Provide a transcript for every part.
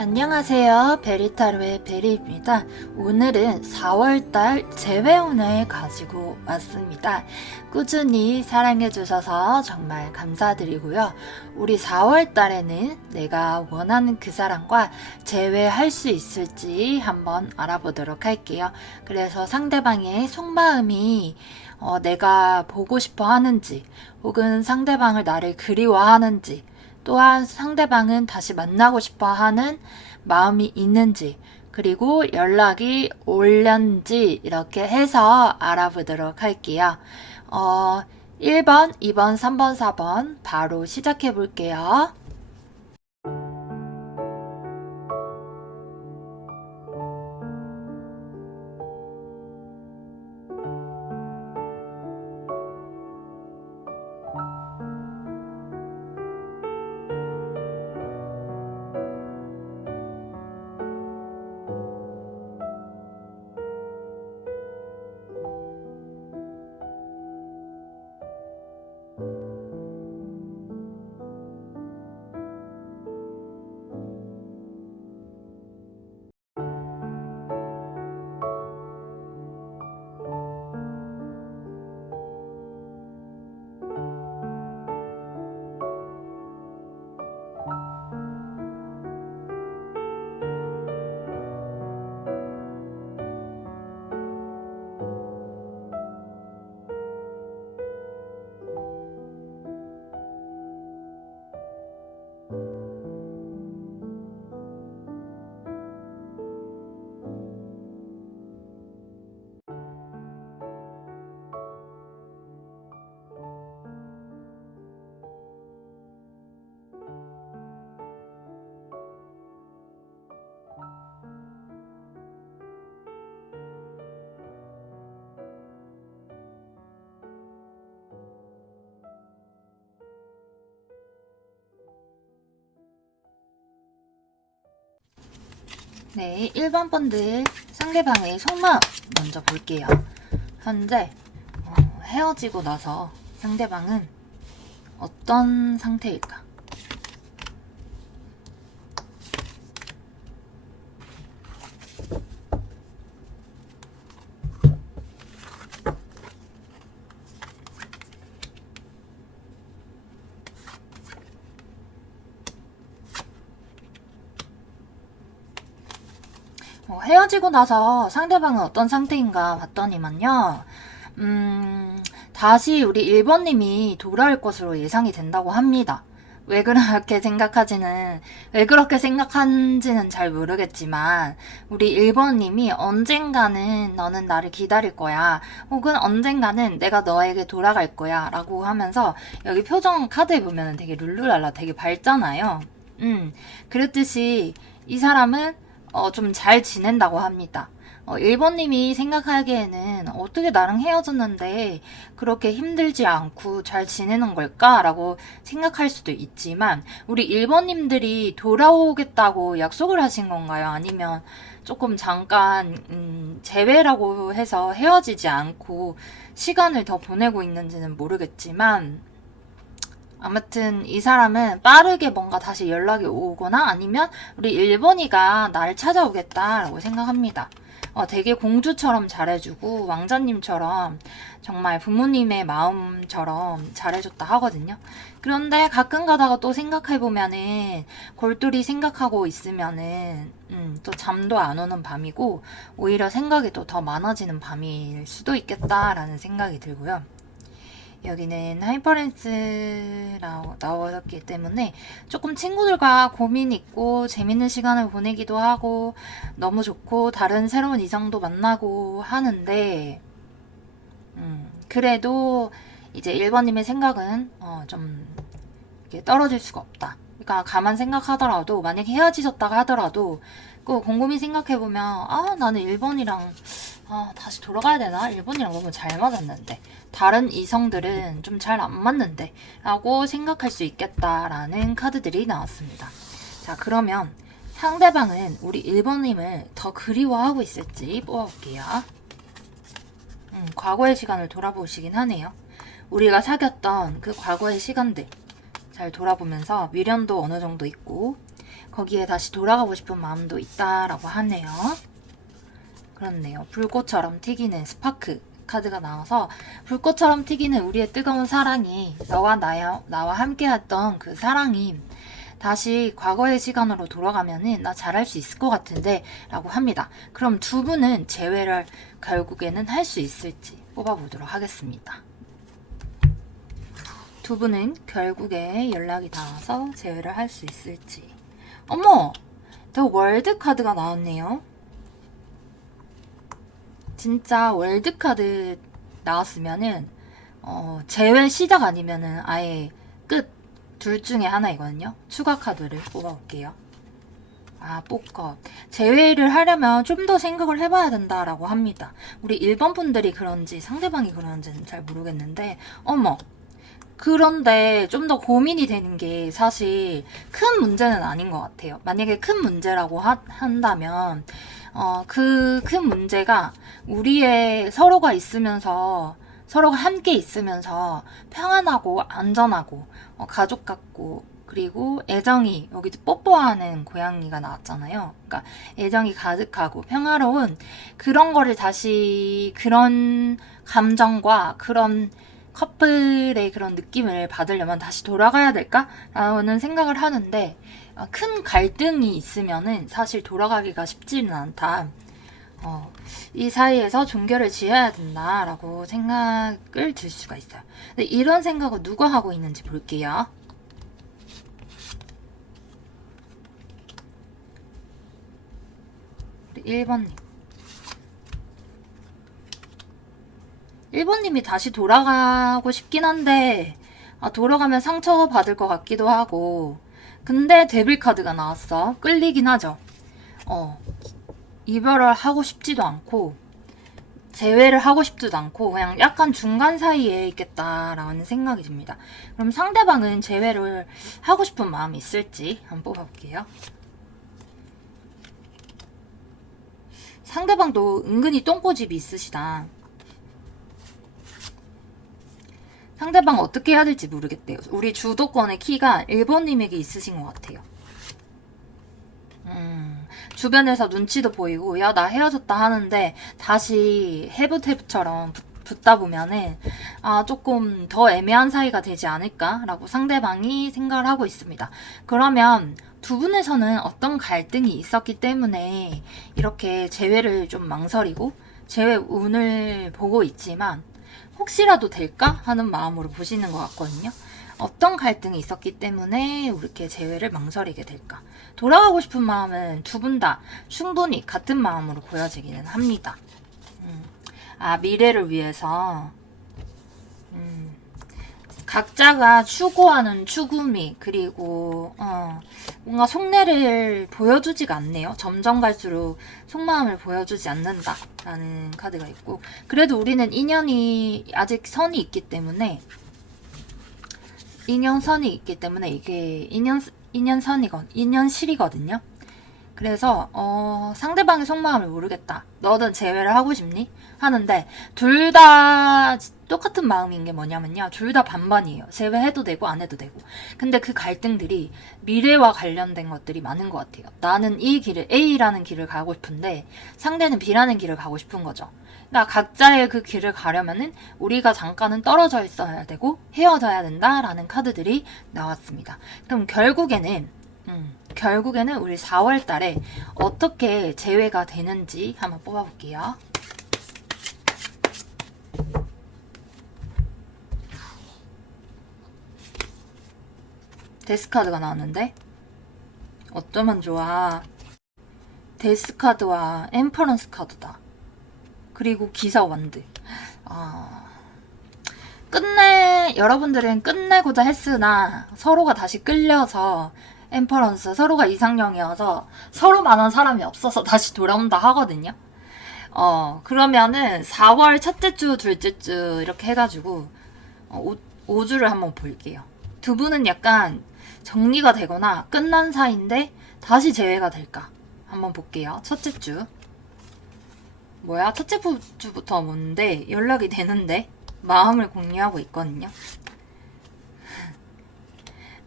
안녕하세요. 베리타로의 베리입니다. 오늘은 4월달 재회운을 가지고 왔습니다. 꾸준히 사랑해주셔서 정말 감사드리고요. 우리 4월달에는 내가 원하는 그 사람과 재회할 수 있을지 한번 알아보도록 할게요. 그래서 상대방의 속마음이 내가 보고 싶어 하는지, 혹은 상대방을 나를 그리워하는지, 또한 상대방은 다시 만나고 싶어 하는 마음이 있는지, 그리고 연락이 올는지 이렇게 해서 알아보도록 할게요. 1번, 2번, 3번, 4번 바로 시작해 볼게요. 네, 1번 분들 상대방의 속마음 먼저 볼게요. 현재 헤어지고 나서 상대방은 어떤 상태일까? 헤어지고 나서 상대방은 어떤 상태인가 봤더니만요. 다시 우리 1번님이 돌아올 것으로 예상이 된다고 합니다. 왜 그렇게 생각한지는 잘 모르겠지만, 우리 1번님이 언젠가는 너는 나를 기다릴 거야, 혹은 언젠가는 내가 너에게 돌아갈 거야 라고 하면서, 여기 표정 카드에 보면 되게 룰루랄라 되게 밝잖아요. 그랬듯이 이 사람은 좀 잘 지낸다고 합니다. 1번님이 생각하기에는 어떻게 나랑 헤어졌는데 그렇게 힘들지 않고 잘 지내는 걸까? 라고 생각할 수도 있지만, 우리 1번님들이 돌아오겠다고 약속을 하신 건가요? 아니면 조금 잠깐 재회라고 해서 헤어지지 않고 시간을 더 보내고 있는지는 모르겠지만, 아무튼 이 사람은 빠르게 뭔가 다시 연락이 오거나 아니면 우리 1번이가 나를 찾아오겠다라고 생각합니다. 되게 공주처럼 잘해주고 왕자님처럼 정말 부모님의 마음처럼 잘해줬다 하거든요. 그런데 가끔 가다가 또 생각해보면은 골똘히 생각하고 있으면은 또 잠도 안 오는 밤이고, 오히려 생각이 또 더 많아지는 밤일 수도 있겠다라는 생각이 들고요. 여기는 하이퍼랜스라고 나왔기 때문에 조금 친구들과 고민 있고 재밌는 시간을 보내기도 하고 너무 좋고 다른 새로운 이성도 만나고 하는데, 그래도 이제 1번님의 생각은 좀 이렇게 떨어질 수가 없다. 그러니까 가만 생각하더라도, 만약에 헤어지셨다가 하더라도 그 곰곰이 생각해보면, 나는 1번이랑 다시 돌아가야 되나? 1번이랑 너무 잘 맞았는데 다른 이성들은 좀 잘 안 맞는데 라고 생각할 수 있겠다라는 카드들이 나왔습니다. 자, 그러면 상대방은 우리 1번님을 더 그리워하고 있을지 뽑아볼게요. 과거의 시간을 돌아보시긴 하네요. 우리가 사귀었던 그 과거의 시간들 잘 돌아보면서 미련도 어느 정도 있고, 거기에 다시 돌아가고 싶은 마음도 있다라고 하네요. 그렇네요. 불꽃처럼 튀기는 스파크 카드가 나와서 불꽃처럼 튀기는 우리의 뜨거운 사랑이 나와 함께했던 그 사랑이 다시 과거의 시간으로 돌아가면은 나 잘할 수 있을 것 같은데 라고 합니다. 그럼 두 분은 재회를 결국에는 할 수 있을지 뽑아보도록 하겠습니다. 두 분은 결국에 연락이 닿아서 재회를 할 수 있을지. 어머! 더 월드 카드가 나왔네요. 진짜 월드 카드 나왔으면은 재회 시작 아니면은 아예 끝 둘 중에 하나이거든요. 추가 카드를 뽑아볼게요. 아, 뽑것. 재회를 하려면 좀 더 생각을 해봐야 된다라고 합니다. 우리 1번 분들이 그런지 상대방이 그런지는 잘 모르겠는데 어머! 그런데 좀 더 고민이 되는 게 사실 큰 문제는 아닌 것 같아요. 만약에 큰 문제라고 한다면 그 큰 문제가 우리의 서로가 있으면서 서로가 함께 있으면서 평안하고 안전하고 가족 같고 그리고 애정이 여기도 뽀뽀하는 고양이가 나왔잖아요. 그러니까 애정이 가득하고 평화로운 그런 거를 다시 그런 감정과 그런 커플의 그런 느낌을 받으려면 다시 돌아가야 될까라는 생각을 하는데 큰 갈등이 있으면은 사실 돌아가기가 쉽지는 않다. 이 사이에서 종결을 지어야 된다라고 생각을 들 수가 있어요. 근데 이런 생각을 누가 하고 있는지 볼게요. 우리 1번님. 1번님이 다시 돌아가고 싶긴 한데 돌아가면 상처받을 것 같기도 하고 근데 데빌 카드가 나왔어. 끌리긴 하죠. 이별을 하고 싶지도 않고 재회를 하고 싶지도 않고 그냥 약간 중간 사이에 있겠다라는 생각이 듭니다. 그럼 상대방은 재회를 하고 싶은 마음이 있을지 한번 뽑아볼게요. 상대방도 은근히 똥꼬집이 있으시다. 상대방 어떻게 해야 될지 모르겠대요. 우리 주도권의 키가 1번님에게 있으신 것 같아요. 주변에서 눈치도 보이고 야 나 헤어졌다 하는데 다시 해브테브처럼 붙다 보면은 조금 더 애매한 사이가 되지 않을까라고 상대방이 생각을 하고 있습니다. 그러면 두 분에서는 어떤 갈등이 있었기 때문에 이렇게 재회를 좀 망설이고 재회 운을 보고 있지만 혹시라도 될까 하는 마음으로 보시는 것 같거든요. 어떤 갈등이 있었기 때문에 이렇게 재회를 망설이게 될까? 돌아가고 싶은 마음은 두 분 다 충분히 같은 마음으로 보여지기는 합니다. 미래를 위해서 각자가 추구하는 추구미 그리고 뭔가 속내를 보여주지가 않네요. 점점 갈수록 속마음을 보여주지 않는다라는 카드가 있고 그래도 우리는 인연이 아직 선이 있기 때문에 인연선이 있기 때문에 이게 인연실이거든요. 그래서 상대방의 속마음을 모르겠다. 너는 재회를 하고 싶니? 하는데 둘 다 똑같은 마음인 게 뭐냐면요. 둘 다 반반이에요. 재회해도 되고 안 해도 되고. 근데 그 갈등들이 미래와 관련된 것들이 많은 것 같아요. 나는 이 길을 A라는 길을 가고 싶은데 상대는 B라는 길을 가고 싶은 거죠. 그러니까 각자의 그 길을 가려면은 우리가 잠깐은 떨어져 있어야 되고 헤어져야 된다라는 카드들이 나왔습니다. 그럼 결국에는 우리 4월 달에 어떻게 재회가 되는지 한번 뽑아볼게요. 데스카드가 나왔는데 어쩌면 좋아. 데스카드와 엠퍼런스 카드다. 그리고 기사 완드. 여러분들은 끝내고자 했으나 서로가 다시 끌려서 엠퍼런스 서로가 이상형이어서 서로 만난 사람이 없어서 다시 돌아온다 하거든요. 그러면은 4월 첫째 주, 둘째 주 이렇게 해가지고 5주를 한번 볼게요. 두 분은 약간 정리가 되거나 끝난 사이인데 다시 재회가 될까? 한번 볼게요. 첫째 주. 뭐야? 첫째 주부터 뭔데 연락이 되는데 마음을 공유하고 있거든요.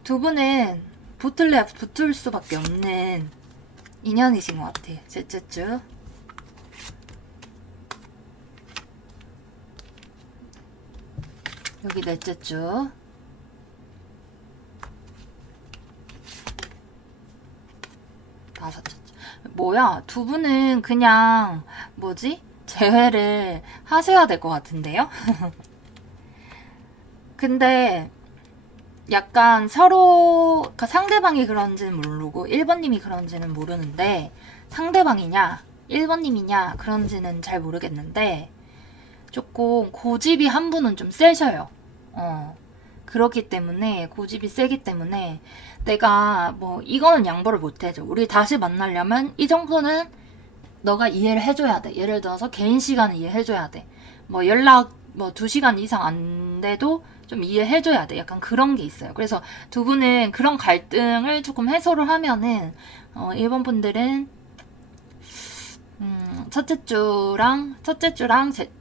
두 분은 붙을래야 붙을 수밖에 없는 인연이신 것 같아. 셋째 주. 여기 넷째 주. 다섯째 주. 뭐야, 두 분은 그냥 뭐지? 재회를 하셔야 될 것 같은데요? 근데 약간 서로, 그러니까 상대방이 그런지는 모르고 1번님이 그런지는 모르는데, 상대방이냐 1번님이냐 그런지는 잘 모르겠는데, 조금 고집이 한 분은 좀 세셔요. 그렇기 때문에, 고집이 세기 때문에 내가 뭐 이거는 양보를 못 해줘. 우리 다시 만나려면 이 정도는 너가 이해를 해줘야 돼. 예를 들어서 개인 시간을 이해해줘야 돼. 뭐 연락 뭐 2시간 이상 안 돼도 좀 이해해줘야 돼. 약간 그런 게 있어요. 그래서 두 분은 그런 갈등을 조금 해소를 하면은 1번 분들은 첫째 주랑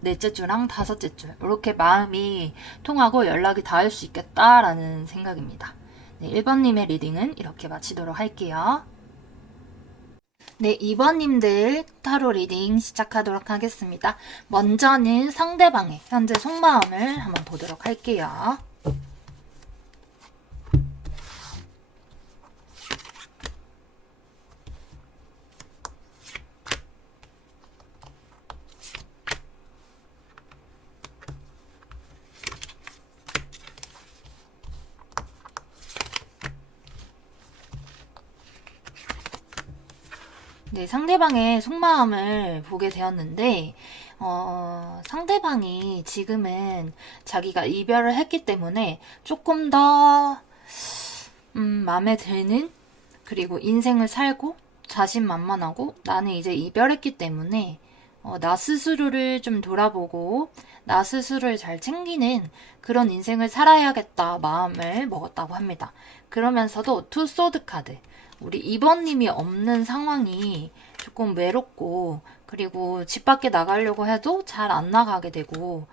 넷째 주랑 다섯째 주 이렇게 마음이 통하고 연락이 닿을 수 있겠다라는 생각입니다. 네, 1번님의 리딩은 이렇게 마치도록 할게요. 네, 2번님들 타로 리딩 시작하도록 하겠습니다. 먼저는 상대방의 현재 속마음을 한번 보도록 할게요. 네, 상대방의 속마음을 보게 되었는데, 상대방이 지금은 자기가 이별을 했기 때문에 조금 더, 마음에 드는, 그리고 인생을 살고, 자신만만하고, 나는 이제 이별했기 때문에, 나 스스로를 좀 돌아보고, 나 스스로를 잘 챙기는 그런 인생을 살아야겠다 마음을 먹었다고 합니다. 그러면서도 투 소드 카드. 우리 2번님이 없는 상황이 조금 외롭고, 그리고 집 밖에 나가려고 해도 잘 안 나가게 되고,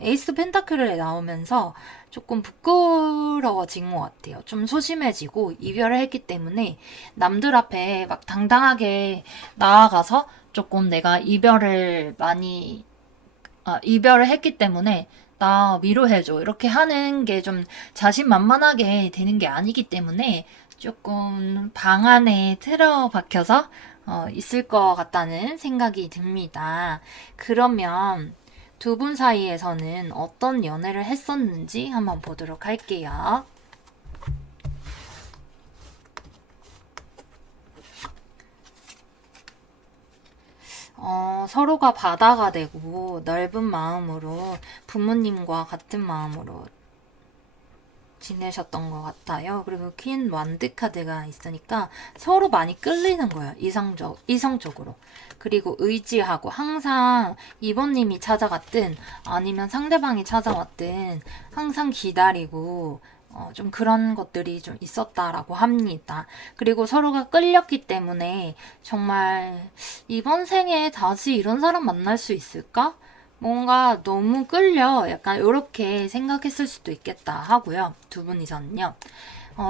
에이스 펜타클을 나오면서 조금 부끄러워진 것 같아요. 좀 소심해지고 이별을 했기 때문에 남들 앞에 막 당당하게 나아가서 조금 내가 이별을 했기 때문에 나 위로해줘. 이렇게 하는 게 좀 자신만만하게 되는 게 아니기 때문에 조금 방 안에 틀어박혀서 있을 것 같다는 생각이 듭니다. 그러면 두 분 사이에서는 어떤 연애를 했었는지 한번 보도록 할게요. 서로가 바다가 되고 넓은 마음으로 부모님과 같은 마음으로 지내셨던 것 같아요. 그리고 퀸 완드 카드가 있으니까 서로 많이 끌리는 거예요. 이성적으로. 그리고 의지하고 항상 이번님이 찾아갔든 아니면 상대방이 찾아왔든 항상 기다리고 좀 그런 것들이 좀 있었다라고 합니다. 그리고 서로가 끌렸기 때문에 정말 이번 생에 다시 이런 사람 만날 수 있을까? 뭔가 너무 끌려 약간 이렇게 생각했을 수도 있겠다 하고요. 두 분이서는요.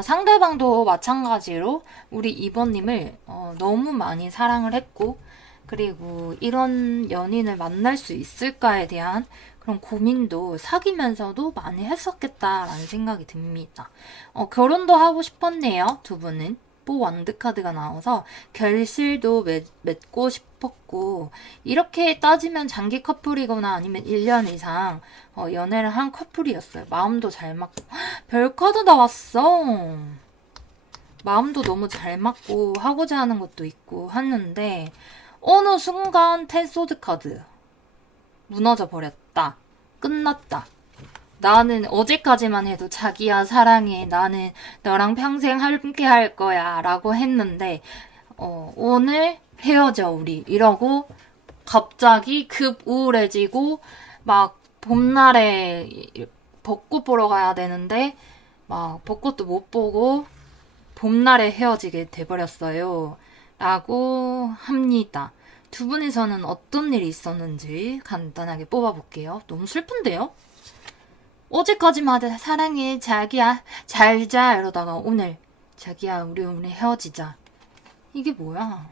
상대방도 마찬가지로 우리 이번님을 너무 많이 사랑을 했고, 그리고 이런 연인을 만날 수 있을까에 대한 그런 고민도 사귀면서도 많이 했었겠다라는 생각이 듭니다. 결혼도 하고 싶었네요, 두 분은. 뽀 왕드 카드가 나와서 결실도 맺고 싶었고, 이렇게 따지면 장기 커플이거나 아니면 1년 이상 연애를 한 커플이었어요. 마음도 잘 맞고. 별 카드 나왔어. 마음도 너무 잘 맞고 하고자 하는 것도 있고 하는데 어느 순간 텐소드 카드 무너져 버렸다. 끝났다. 나는 어제까지만 해도 자기야 사랑해. 나는 너랑 평생 함께 할 거야. 라고 했는데 오늘 헤어져 우리. 이러고 갑자기 급 우울해지고 막 봄날에 벚꽃 보러 가야 되는데 막 벚꽃도 못 보고 봄날에 헤어지게 돼버렸어요. 라고 합니다. 두 분이서는 어떤 일이 있었는지 간단하게 뽑아볼게요. 너무 슬픈데요? 어제까지만 해도 사랑해 자기야 잘자 이러다가 오늘 자기야, 우리 헤어지자. 이게 뭐야?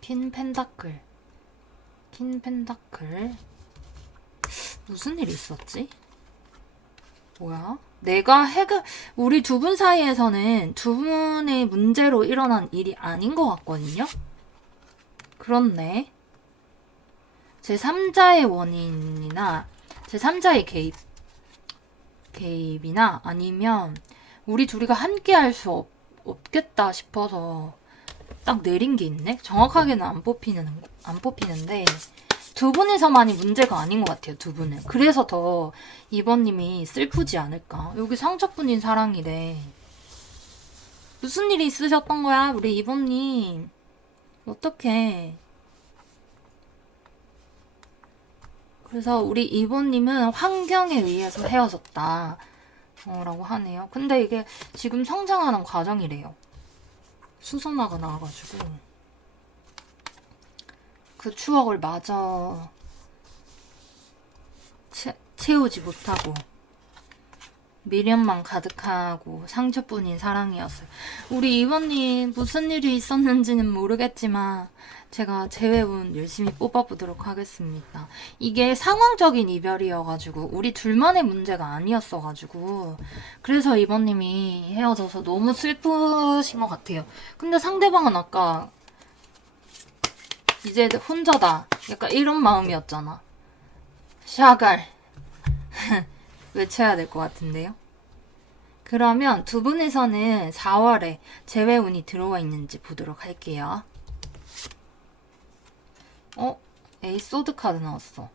퀸 펜다클. 퀸 펜다클. 무슨 일 있었지? 뭐야? 우리 두 분 사이에서는 두 분의 문제로 일어난 일이 아닌 것 같거든요? 그렇네. 제3자의 원인이나 제3자의 개입이나 아니면 우리 둘이가 함께 할 수 없겠다 싶어서 딱 내린 게 있네? 정확하게는 안 뽑히는데 두 분이서만이 문제가 아닌 것 같아요, 두 분은. 그래서 더 2번님이 슬프지 않을까. 여기 상처뿐인 사랑이래. 무슨 일이 있으셨던 거야, 우리 2번님. 어떡해. 그래서 우리 2번님은 환경에 의해서 헤어졌다. 라고 하네요. 근데 이게 지금 성장하는 과정이래요. 수선화가 나와가지고. 그 추억을 마저 채우지 못하고 미련만 가득하고 상처뿐인 사랑이었어요. 우리 2번님 무슨 일이 있었는지는 모르겠지만 제가 제외운 열심히 뽑아보도록 하겠습니다. 이게 상황적인 이별이어가지고 우리 둘만의 문제가 아니었어가지고 그래서 2번님이 헤어져서 너무 슬프신 것 같아요. 근데 상대방은 아까 이제 혼자다 약간 이런 마음이었잖아. 샤갈 외쳐야 될 것 같은데요. 그러면 두 분에서는 4월에 재회운이 들어와 있는지 보도록 할게요. 에이스 소드 카드 나왔어.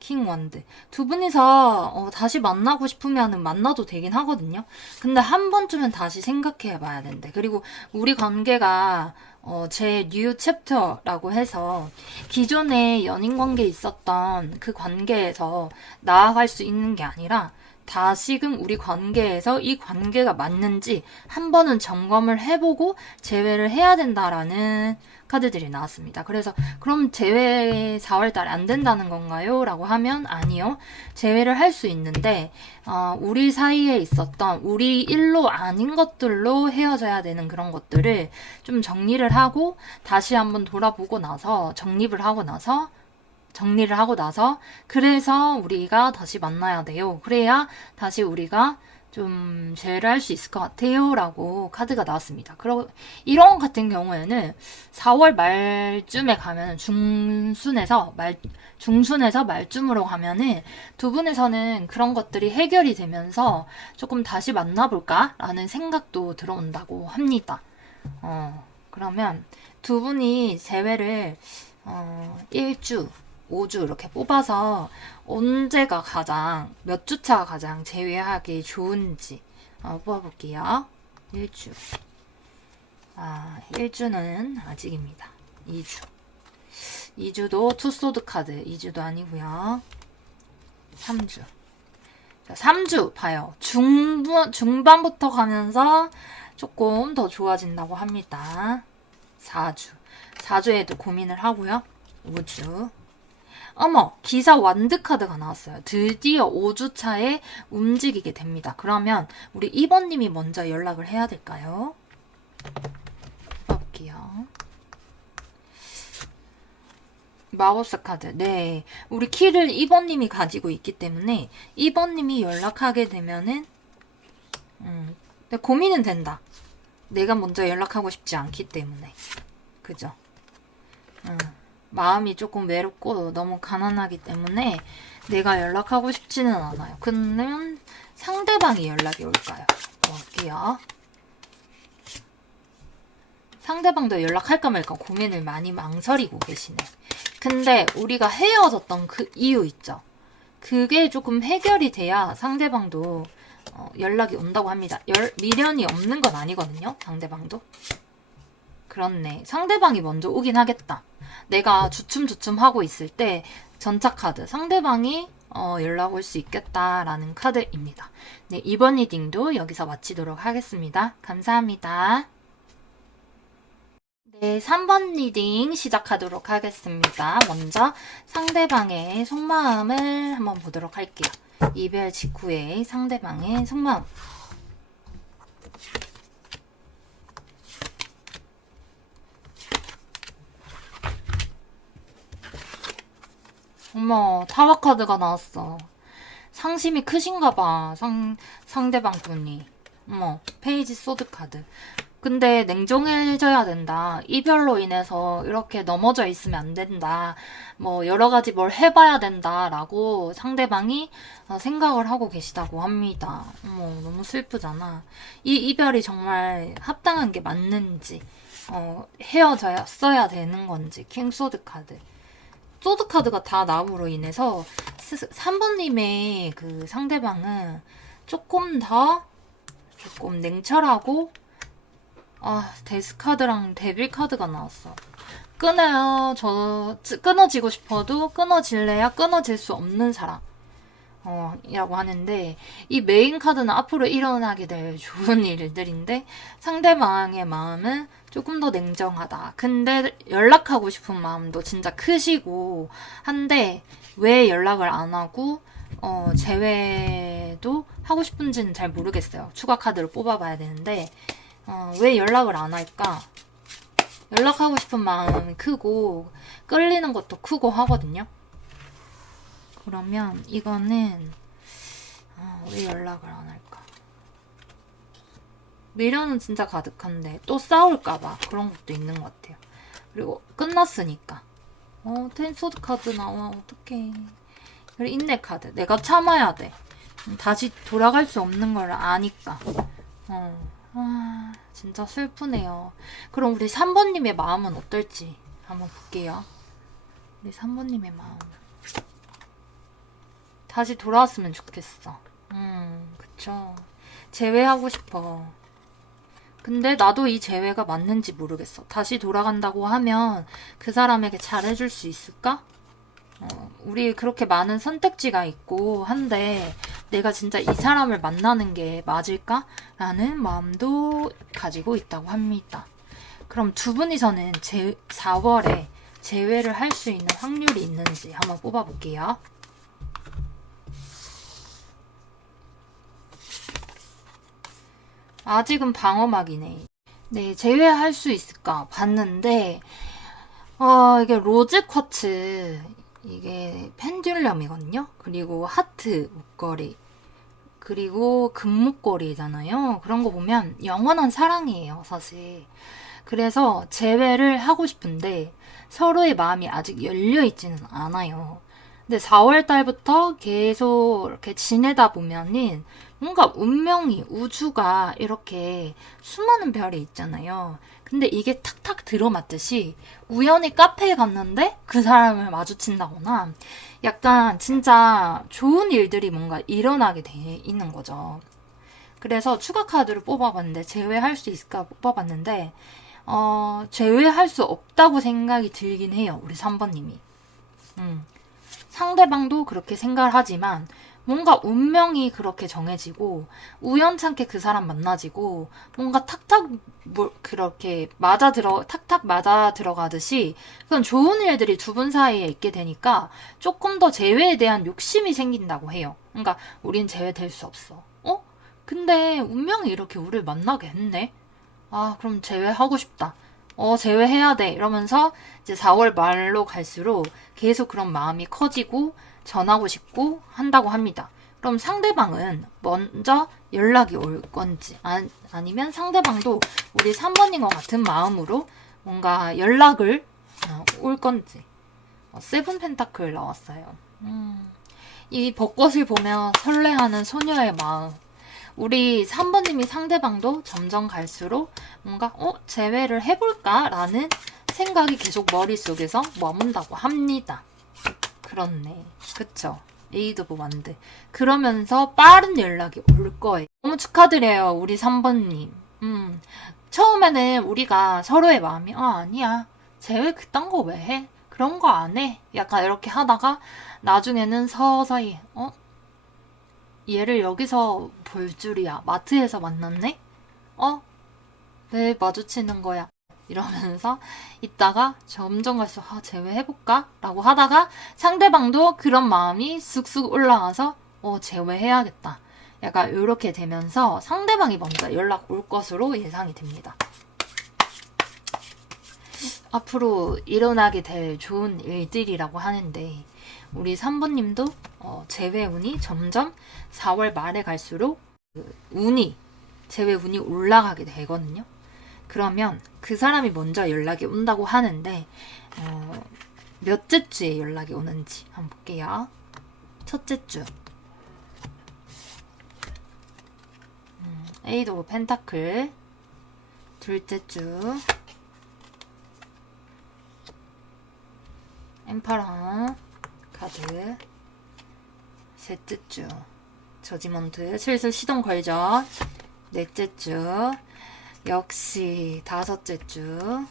킹 원드. 두 분이서 다시 만나고 싶으면 만나도 되긴 하거든요. 근데 한 번쯤은 다시 생각해 봐야 된대. 그리고 우리 관계가 제 뉴 챕터라고 해서 기존에 연인 관계에 있었던 그 관계에서 나아갈 수 있는 게 아니라 다시금 우리 관계에서 이 관계가 맞는지 한 번은 점검을 해보고 재회를 해야 된다라는 카드들이 나왔습니다. 그래서 그럼 재회 4월 달에 안 된다는 건가요? 라고 하면 아니요. 재회를 할 수 있는데 우리 사이에 있었던 우리 일로 아닌 것들로 헤어져야 되는 그런 것들을 좀 정리를 하고 다시 한번 돌아보고 나서 정리를 하고 나서 그래서 우리가 다시 만나야 돼요. 그래야 다시 우리가 좀 재회를 할 수 있을 것 같아요. 라고 카드가 나왔습니다. 이런 같은 경우에는 4월 말쯤에 가면 중순에서 말쯤으로 가면은 두 분에서는 그런 것들이 해결이 되면서 조금 다시 만나볼까? 라는 생각도 들어온다고 합니다. 그러면 두 분이 재회를 1주 5주 이렇게 뽑아서 언제가 몇 주차가 가장 재회하기 좋은지 뽑아볼게요. 1주. 1주는 아직입니다. 2주. 2주도 투소드 카드. 2주도 아니고요. 3주. 자, 3주 봐요. 중반부터 가면서 조금 더 좋아진다고 합니다. 4주. 4주에도 고민을 하고요. 5주. 어머, 기사 완드 카드가 나왔어요. 드디어 5주차에 움직이게 됩니다. 그러면 우리 2번님이 먼저 연락을 해야 될까요? 볼게요. 마법사 카드. 네. 우리 키를 2번님이 가지고 있기 때문에 2번님이 연락하게 되면은 고민은 된다. 내가 먼저 연락하고 싶지 않기 때문에. 그죠? 마음이 조금 외롭고 너무 가난하기 때문에 내가 연락하고 싶지는 않아요. 그러면 상대방이 연락이 올까요? 볼게요. 상대방도 연락할까 말까 고민을 많이 망설이고 계시네. 근데 우리가 헤어졌던 그 이유 있죠? 그게 조금 해결이 돼야 상대방도 연락이 온다고 합니다. 미련이 없는 건 아니거든요. 상대방도. 그렇네. 상대방이 먼저 오긴 하겠다. 내가 주춤주춤 하고 있을 때 전차 카드 상대방이 연락 올 수 있겠다라는 카드입니다. 네, 이번 리딩도 여기서 마치도록 하겠습니다. 감사합니다. 네, 3번 리딩 시작하도록 하겠습니다. 먼저 상대방의 속마음을 한번 보도록 할게요. 이별 직후에 상대방의 속마음. 어머, 타워 카드가 나왔어. 상심이 크신가 봐, 상대방 분이. 어머, 페이지 소드 카드. 근데 냉정해져야 된다. 이별로 인해서 이렇게 넘어져 있으면 안 된다. 뭐 여러 가지 뭘 해봐야 된다라고 상대방이 생각을 하고 계시다고 합니다. 어머, 너무 슬프잖아. 이 이별이 정말 합당한 게 맞는지, 헤어져야 되는 건지. 킹 소드 카드. 소드 카드가 다 나옴으로 인해서 3번님의 그 상대방은 조금 냉철하고, 데스 카드랑 데빌 카드가 나왔어. 끊어요. 끊어지고 싶어도 끊어질래야 끊어질 수 없는 사람. 이라고 하는데, 이 메인 카드는 앞으로 일어나게 될 좋은 일들인데, 상대방의 마음은 조금 더 냉정하다. 근데 연락하고 싶은 마음도 진짜 크시고 한데, 왜 연락을 안 하고, 재회도 하고 싶은지는 잘 모르겠어요. 추가 카드를 뽑아봐야 되는데, 왜 연락을 안 할까? 연락하고 싶은 마음이 크고, 끌리는 것도 크고 하거든요. 그러면 이거는 왜 연락을 안 할까? 미련은 진짜 가득한데 또 싸울까봐 그런 것도 있는 것 같아요. 그리고 끝났으니까. 텐소드 카드 나와. 어떡해. 그리고 인내 카드. 내가 참아야 돼. 다시 돌아갈 수 없는 걸 아니까. 진짜 슬프네요. 그럼 우리 3번님의 마음은 어떨지 한번 볼게요. 우리 3번님의 마음. 다시 돌아왔으면 좋겠어. 그쵸. 재회하고 싶어. 근데 나도 이 재회가 맞는지 모르겠어. 다시 돌아간다고 하면 그 사람에게 잘해줄 수 있을까? 우리 그렇게 많은 선택지가 있고 한데 내가 진짜 이 사람을 만나는 게 맞을까? 라는 마음도 가지고 있다고 합니다. 그럼 두 분이서는 4월에 재회를 할 수 있는 확률이 있는지 한번 뽑아볼게요. 아직은 방어막이네. 네, 제외할 수 있을까 봤는데, 이게 로즈 쿼츠, 이게 펜듈럼이거든요. 그리고 하트 목걸이, 그리고 금목걸이잖아요. 그런 거 보면 영원한 사랑이에요, 사실. 그래서 재회를 하고 싶은데 서로의 마음이 아직 열려있지는 않아요. 근데 4월 달부터 계속 이렇게 지내다 보면은 뭔가 운명이, 우주가 이렇게 수많은 별이 있잖아요. 근데 이게 탁탁 들어맞듯이 우연히 카페에 갔는데 그 사람을 마주친다거나 약간 진짜 좋은 일들이 뭔가 일어나게 돼 있는 거죠. 그래서 추가 카드를 뽑아봤는데 제외할 수 있을까 뽑아봤는데 제외할 수 없다고 생각이 들긴 해요. 우리 3번님이. 상대방도 그렇게 생각을 하지만 뭔가 운명이 그렇게 정해지고 우연찮게 그 사람 만나지고 뭔가 탁탁 그렇게 탁탁 맞아 들어가듯이 그런 좋은 일들이 두 분 사이에 있게 되니까 조금 더 재회에 대한 욕심이 생긴다고 해요. 그러니까 우린 재회될 수 없어. 근데 운명이 이렇게 우리를 만나게 했네. 그럼 재회하고 싶다. 재회해야 돼. 이러면서 이제 4월 말로 갈수록 계속 그런 마음이 커지고 전하고 싶고 한다고 합니다. 그럼 상대방은 먼저 연락이 올 건지 아니면 상대방도 우리 3번인 것 같은 마음으로 뭔가 연락을 올 건지. 세븐 펜타클 나왔어요. 이 벚꽃을 보며 설레하는 소녀의 마음. 우리 3번님이 상대방도 점점 갈수록 뭔가 재회를 해볼까라는 생각이 계속 머릿속에서 머문다고 합니다. 그렇네. 그쵸? 에이드 오브 완드. 그러면서 빠른 연락이 올 거예요. 너무 축하드려요. 우리 3번님. 처음에는 우리가 서로의 마음이 아니야. 재회 그딴 거 왜 해? 그런 거 안 해. 약간 이렇게 하다가 나중에는 서서히 얘를 여기서 볼 줄이야. 마트에서 만났네? 왜 마주치는 거야? 이러면서 있다가 점점 갈수록 재회해볼까? 라고 하다가 상대방도 그런 마음이 쑥쑥 올라와서 제외해야겠다. 약간 이렇게 되면서 상대방이 먼저 연락 올 것으로 예상이 됩니다. 앞으로 일어나게 될 좋은 일들이라고 하는데 우리 3번님도 재회 운이 점점 4월 말에 갈수록 재회 운이 올라가게 되거든요. 그러면 그 사람이 먼저 연락이 온다고 하는데 몇째 주에 연락이 오는지 한번 볼게요. 첫째 주 에이드 오브 펜타클, 둘째 주 엠퍼러 카드, 셋째 주 저지먼트, 슬슬 시동 걸죠. 넷째 주, 역시 다섯째 주,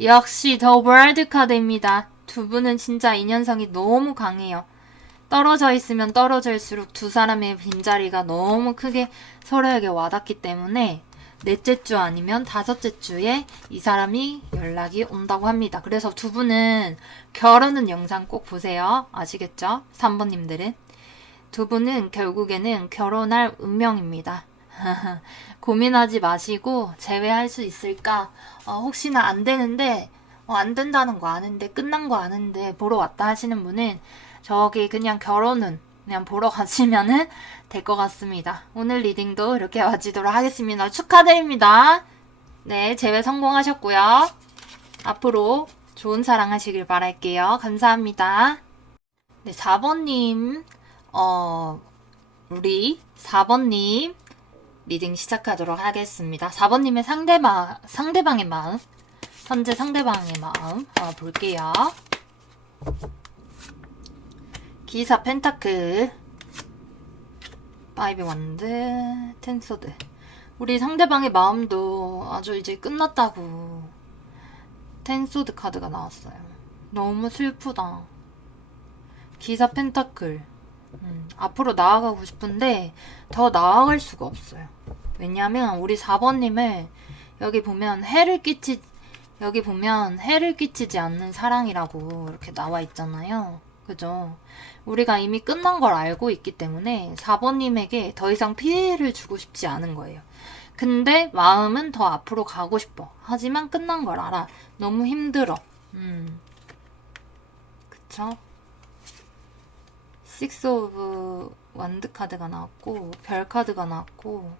역시 더 월드 카드입니다. 두 분은 진짜 인연성이 너무 강해요. 떨어져 있으면 떨어질수록 두 사람의 빈자리가 너무 크게 서로에게 와닿기 때문에 넷째 주 아니면 다섯째 주에 이 사람이 연락이 온다고 합니다. 그래서 두 분은 결혼은 영상 꼭 보세요. 아시겠죠? 3번님들은. 두 분은 결국에는 결혼할 운명입니다. 고민하지 마시고 제외할 수 있을까? 혹시나 안 되는데 안 된다는 거 아는데 끝난 거 아는데 보러 왔다 하시는 분은 저기 그냥 결혼은 그냥 보러 가시면은 될 것 같습니다. 오늘 리딩도 이렇게 마치도록 하겠습니다. 축하드립니다. 네, 제외 성공하셨고요. 앞으로 좋은 사랑 하시길 바랄게요. 감사합니다. 네, 4번님, 우리 4번님 리딩 시작하도록 하겠습니다. 4번님의 상대방의 마음, 현재 상대방의 마음 볼게요. 기사 펜타클, 파이브 원드, 텐소드. 우리 상대방의 마음도 아주 이제 끝났다고 텐소드 카드가 나왔어요. 너무 슬프다. 기사 펜타클. 앞으로 나아가고 싶은데 더 나아갈 수가 없어요. 왜냐면 우리 4번님을 여기 보면 해를 끼치지 않는 사랑이라고 이렇게 나와 있잖아요. 그죠? 우리가 이미 끝난 걸 알고 있기 때문에 4번님에게 더 이상 피해를 주고 싶지 않은 거예요. 근데 마음은 더 앞으로 가고 싶어. 하지만 끝난 걸 알아. 너무 힘들어. 그쵸? 식스 오브 완드 카드가 나왔고 별 카드가 나왔고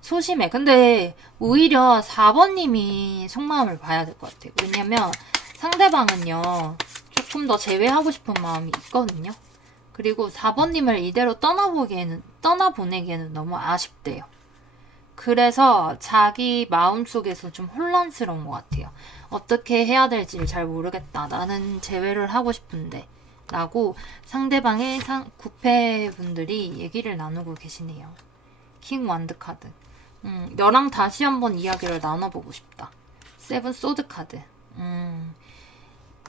소심해. 근데 오히려 4번님이 속마음을 봐야 될 것 같아요. 왜냐면 상대방은요 조금 더 제외하고 싶은 마음이 있거든요. 그리고 4번님을 이대로 떠나보내기에는 너무 아쉽대요. 그래서 자기 마음속에서 좀 혼란스러운 것 같아요. 어떻게 해야 될지 잘 모르겠다. 나는 제외를 하고 싶은데 라고 상대방의 구패분들이 얘기를 나누고 계시네요. 킹 완드 카드. 너랑 다시 한번 이야기를 나눠보고 싶다. 세븐 소드 카드.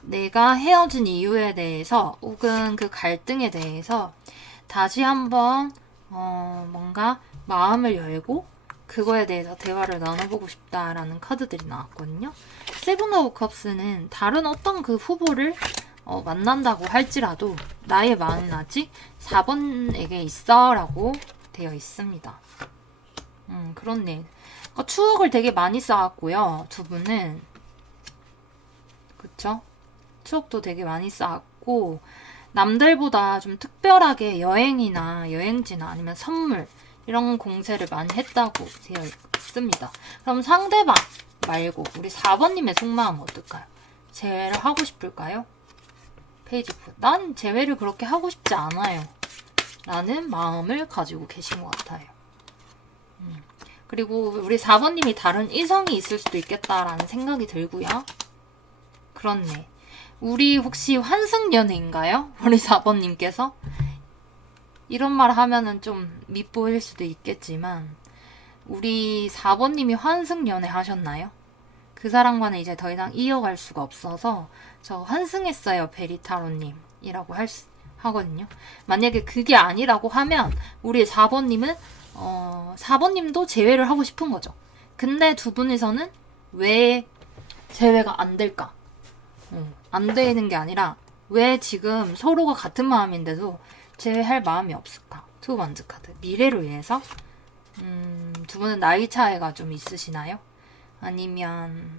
내가 헤어진 이유에 대해서 혹은 그 갈등에 대해서 다시 한번 뭔가 마음을 열고 그거에 대해서 대화를 나눠보고 싶다라는 카드들이 나왔거든요. 세븐 오브 컵스는 다른 어떤 그 후보를 만난다고 할지라도 나의 마음은 아직 4번에게 있어 라고 되어 있습니다. 그렇네. 그러니까 추억을 되게 많이 쌓았고요. 두 분은. 그쵸? 추억도 되게 많이 쌓았고 남들보다 좀 특별하게 여행지나 아니면 선물 이런 공세를 많이 했다고 되어 있습니다. 그럼 상대방 말고 우리 4번님의 속마음은 어떨까요? 제외를 하고 싶을까요? 페이지 9. 난 제외를 그렇게 하고 싶지 않아요. 라는 마음을 가지고 계신 것 같아요. 그리고 우리 4번님이 다른 이성이 있을 수도 있겠다라는 생각이 들고요. 그렇네. 우리 혹시 환승연애인가요? 우리 4번님께서? 이런 말 하면은 좀 밉보일 수도 있겠지만 우리 4번님이 환승연애 하셨나요? 그 사람과는 이제 더 이상 이어갈 수가 없어서 저 환승했어요 베리타로님 이라고 하거든요. 만약에 그게 아니라고 하면 우리 4번님은 4번님도 제외를 하고 싶은 거죠. 근데 두 분이서는 왜 제외가 안 될까? 안 되는 게 아니라 왜 지금 서로가 같은 마음인데도 제외할 마음이 없을까? 두 번째 카드. 미래를 위해서? 두 분은 나이 차이가 좀 있으시나요? 아니면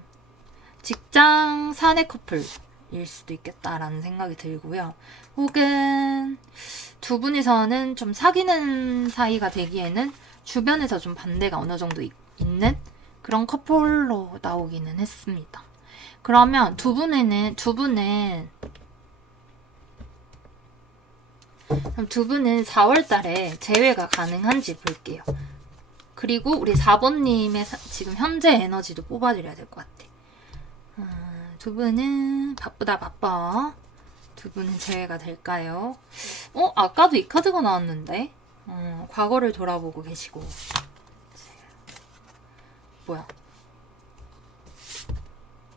직장 사내 커플일 수도 있겠다라는 생각이 들고요. 혹은 두 분이서는 좀 사귀는 사이가 되기에는 주변에서 좀 반대가 어느 정도 있는 그런 커플로 나오기는 했습니다. 그러면 두 분은 4월 달에 재회가 가능한지 볼게요. 그리고 우리 4번님의 지금 현재 에너지도 뽑아드려야 될 것 같아. 두 분은 바빠. 두 분은 재회가 될까요? 아까도 이 카드가 나왔는데? 과거를 돌아보고 계시고. 뭐야?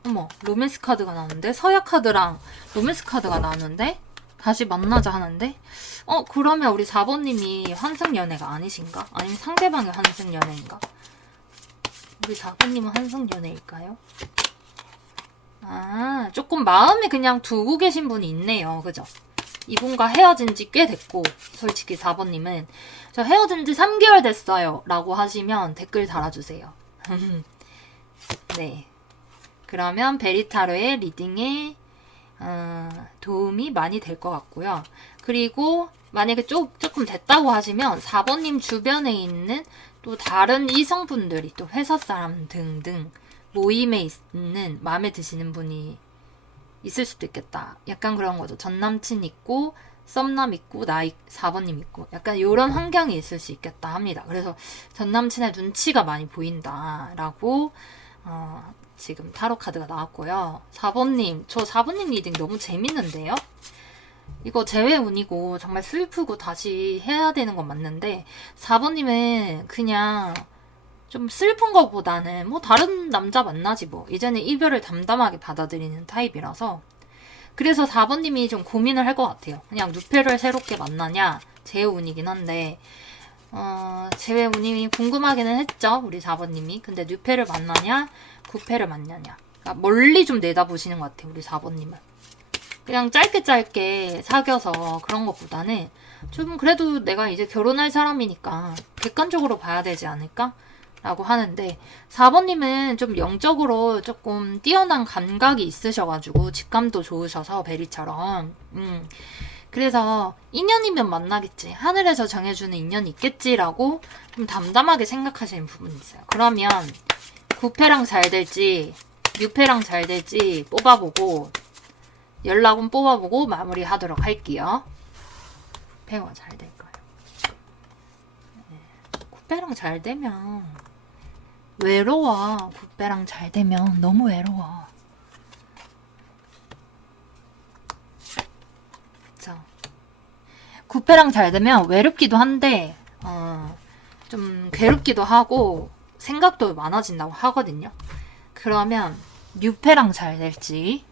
어머, 로맨스 카드가 나왔는데? 서약 카드랑 로맨스 카드가 나왔는데? 다시 만나자 하는데? 그러면 우리 4번님이 환승연애가 아니신가? 아니면 상대방이 환승연애인가? 우리 4번님은 환승연애일까요? 조금 마음에 그냥 두고 계신 분이 있네요. 그죠? 이분과 헤어진 지 꽤 됐고, 솔직히 4번님은 저 헤어진 지 3개월 됐어요 라고 하시면 댓글 달아주세요. 네. 그러면 베리타로의 리딩에 도움이 많이 될 것 같고요. 그리고 만약에 조금 됐다고 하시면 4번님 주변에 있는 또 다른 이성분들이 또 회사 사람 등등 모임에 있는 마음에 드시는 분이 있을 수도 있겠다. 약간 그런 거죠. 전남친 있고 썸남 있고 나 4번님 있고 약간 이런 환경이 있을 수 있겠다 합니다. 그래서 전남친의 눈치가 많이 보인다라고 지금 타로 카드가 나왔고요. 4번님, 저 4번님 리딩 너무 재밌는데요? 이거 재회운이고 정말 슬프고 다시 해야 되는 건 맞는데 4번님은 그냥 좀 슬픈 것보다는 뭐 다른 남자 만나지 뭐 이제는 이별을 담담하게 받아들이는 타입이라서 그래서 4번님이 좀 고민을 할 것 같아요. 그냥 누페를 새롭게 만나냐 재회운이긴 한데 재회운이 궁금하기는 했죠. 우리 4번님이. 근데 누페를 만나냐 9패를 만나냐. 그러니까 멀리 좀 내다보시는 것 같아요. 우리 4번님은. 그냥 짧게 사귀어서 그런 것보다는 좀 그래도 내가 이제 결혼할 사람이니까 객관적으로 봐야 되지 않을까? 라고 하는데 4번님은 좀 영적으로 조금 뛰어난 감각이 있으셔가지고 직감도 좋으셔서 베리처럼 그래서 인연이면 만나겠지. 하늘에서 정해주는 인연이 있겠지라고 좀 담담하게 생각하시는 부분이 있어요. 그러면 9패랑 잘 될지 6패랑 잘 될지 뽑아보고 연락은 뽑아보고 마무리하도록 할게요. 9패가 잘 될까요? 9패랑 잘 되면 외로워. 9패랑 잘 되면 너무 외로워. 자, 9패랑 잘 되면 외롭기도 한데 좀 괴롭기도 하고 생각도 많아진다고 하거든요. 그러면 6패랑 잘 될지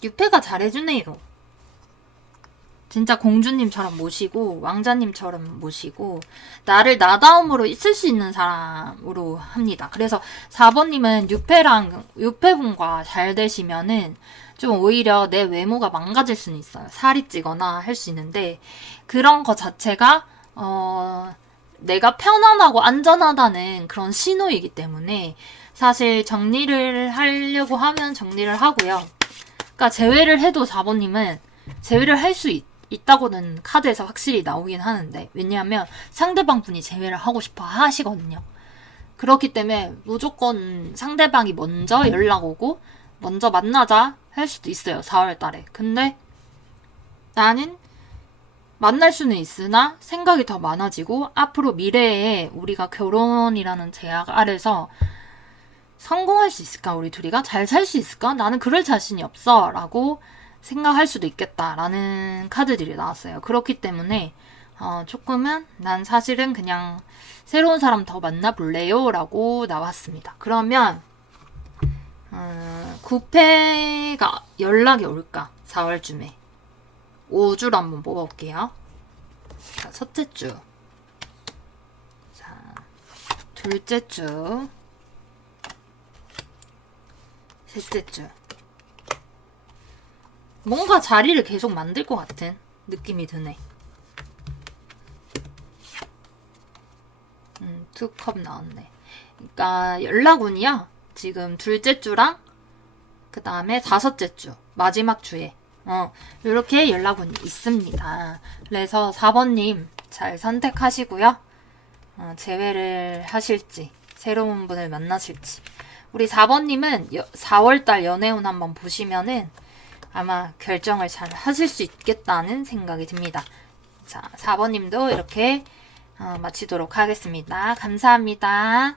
6패가 잘해주네요. 진짜 공주님처럼 모시고 왕자님처럼 모시고 나를 나다움으로 있을 수 있는 사람으로 합니다. 그래서 4번님은 6패분과 잘 되시면은 좀 오히려 내 외모가 망가질 수는 있어요. 살이 찌거나 할 수 있는데 그런 거 자체가 내가 편안하고 안전하다는 그런 신호이기 때문에 사실 정리를 하려고 하면 정리를 하고요. 그러니까 제외를 해도 4번님은 제외를 할 수 있다고는 카드에서 확실히 나오긴 하는데 왜냐하면 상대방 분이 제외를 하고 싶어 하시거든요. 그렇기 때문에 무조건 상대방이 먼저 연락 오고 먼저 만나자 할 수도 있어요. 4월 달에. 근데 나는 만날 수는 있으나 생각이 더 많아지고 앞으로 미래에 우리가 결혼이라는 제약 아래서 성공할 수 있을까? 우리 둘이가 잘 살 수 있을까? 나는 그럴 자신이 없어 라고 생각할 수도 있겠다라는 카드들이 나왔어요. 그렇기 때문에 조금은 난 사실은 그냥 새로운 사람 더 만나볼래요 라고 나왔습니다. 그러면 9패가 연락이 올까? 4월쯤에 5주로 한번 뽑아볼게요. 자, 첫째 주. 자, 둘째 주, 셋째 주. 뭔가 자리를 계속 만들 것 같은 느낌이 드네. 투컵 나왔네. 그러니까 연락운이야. 지금 둘째 주랑 그 다음에 다섯째 주, 마지막 주에 이렇게 연락운이 있습니다. 그래서 4번님 잘 선택하시고요. 재회를 하실지 새로운 분을 만나실지. 우리 4번님은 4월달 연애운 한번 보시면은 아마 결정을 잘 하실 수 있겠다는 생각이 듭니다. 자, 4번님도 이렇게 마치도록 하겠습니다. 감사합니다.